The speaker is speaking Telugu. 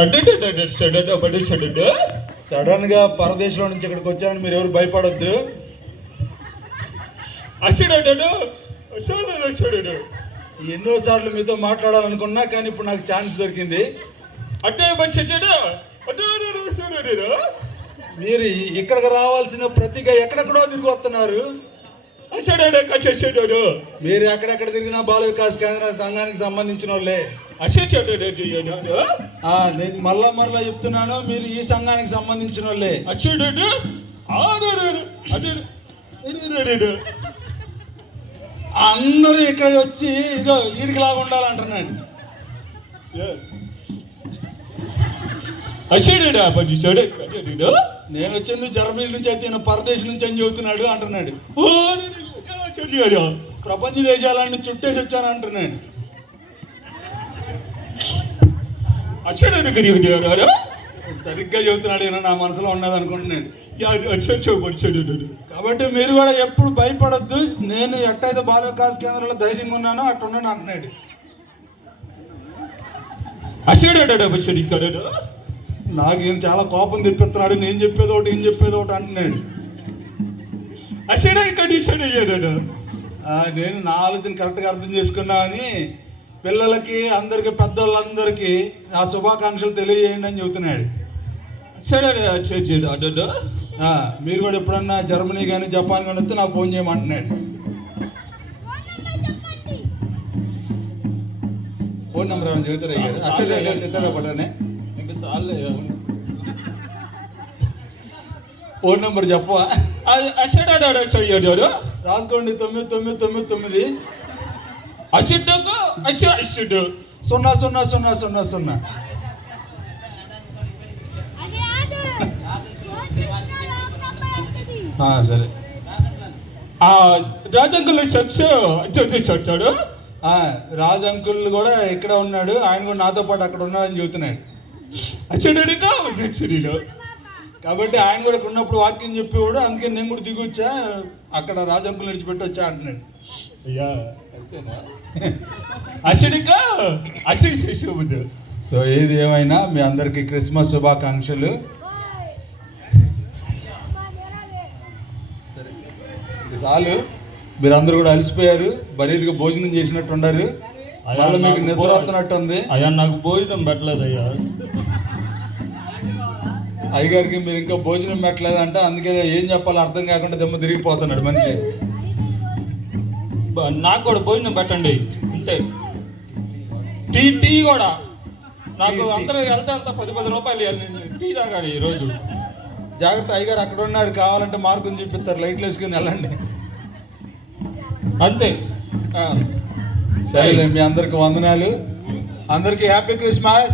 అంటే సడన్ గా పరదేశంలో నుంచి ఇక్కడికి వచ్చారని మీరు ఎవరు భయపడొద్దు. ఎన్నోసార్లు మీతో మాట్లాడాలనుకున్నా కానీ ఇప్పుడు నాకు ఛాన్స్ దొరికింది. మీరు ఇక్కడికి రావాల్సిన ప్రతిగా ఎక్కడెక్కడో తిరిగి వస్తున్నారు. మీరు ఎక్కడెక్కడ తిరిగినా బాల వికాస్ కేంద్ర సంఘానికి సంబంధించిన వాళ్ళే. నేను మళ్ళా చెప్తున్నాను, మీరు ఈ సంఘానికి సంబంధించిన వాళ్ళే. అందరూ ఇక్కడ వచ్చి ఇదో ఈడికి లాగా ఉండాలంటున్నాడు. నేను వచ్చింది జర్మనీ నుంచి అయితే ఈయన పరదేశం నుంచి అని చెబుతున్నాడు అంటున్నాడు. ప్రపంచ దేశాలన్నీ చుట్టేసి వచ్చాను అంటున్నాడు. సరిగ్గా చెబుతున్నాడు, ఈయన నా మనసులో ఉన్నది అనుకుంటున్నాడు. కాబట్టి మీరు కూడా ఎప్పుడు భయపడొద్దు. నేను ఎట్టయితే బాల వికాస్ కేంద్రంలో ధైర్యంగా ఉన్నానో అట్టున్నాను అంటున్నాడు. నాకు ఈయన చాలా కోపం తెప్పిస్తున్నాడు. నేను చెప్పేది ఒకటి ఈయన చెప్పేది ఒకటి అంటున్నాడు. నేను నా ఆలోచన కరెక్ట్గా అర్థం చేసుకున్నామని పిల్లలకి అందరికి పెద్దోళ్ళందరికీ నా శుభాకాంక్షలు తెలియజేయండి అని చెబుతున్నాడు. మీరు కూడా ఎప్పుడన్నా జర్మనీ కానీ జపాన్ కానీ వస్తే నాకు ఫోన్ చేయమంటున్నాడు. ఫోన్ నెంబర్ ఏమైనా చెబుతారా పడనే? ఫోన్ నెంబర్ చెప్పవా? రాసుకోండి. 9999 0000. సరే. రాజంకుల్ వచ్చాడు. రాజంకుల్ కూడా ఇక్కడ ఉన్నాడు. ఆయన కూడా నాతో పాటు అక్కడ ఉన్నాడని చెబుతున్నాడు. కాబట్టి ఆయన కూడా ఇక్కడ ఉన్నప్పుడు వాక్యం చెప్పేవాడు. అందుకే నేను కూడా దిగొచ్చా, అక్కడ రాజంకుల్ విడిచిపెట్టి వచ్చా అంటున్నాడు. సో ఏది ఏమైనా మీ అందరికీ క్రిస్మస్ శుభాకాంక్షలు. సరే, చాలు. మీరందరూ కూడా అలసిపోయారు, బరీదిగా భోజనం చేసినట్టు ఉండరు. మళ్ళీ మీకు నిద్ర వస్తున్నట్టు ఉంది. అయ్యా నాకు భోజనం పెట్టలేదు అయ్యా. అయ్యగారికి మీరు ఇంకా భోజనం పెట్టలేదంట, అందుకే ఏం చెప్పాలో అర్థం కాకుండా దెమ్మ తిరిగిపోతున్నాడు మనిషి. నాకు కూడా భోజనం పెట్టండి అంతే. టీ కూడా నాకు అందరూ వెళ్తా 10 రూపాయలు టీ తాగాలి ఈరోజు. జాగ్రత్త, అయ్యగారు అక్కడ ఉన్నారు, కావాలంటే మార్గం చూపిస్తారు, లైట్లు వేసుకుని వెళ్ళండి అంతే. సరే, మీ అందరికి వందనాలు. అందరికీ హ్యాపీ క్రిస్మస్.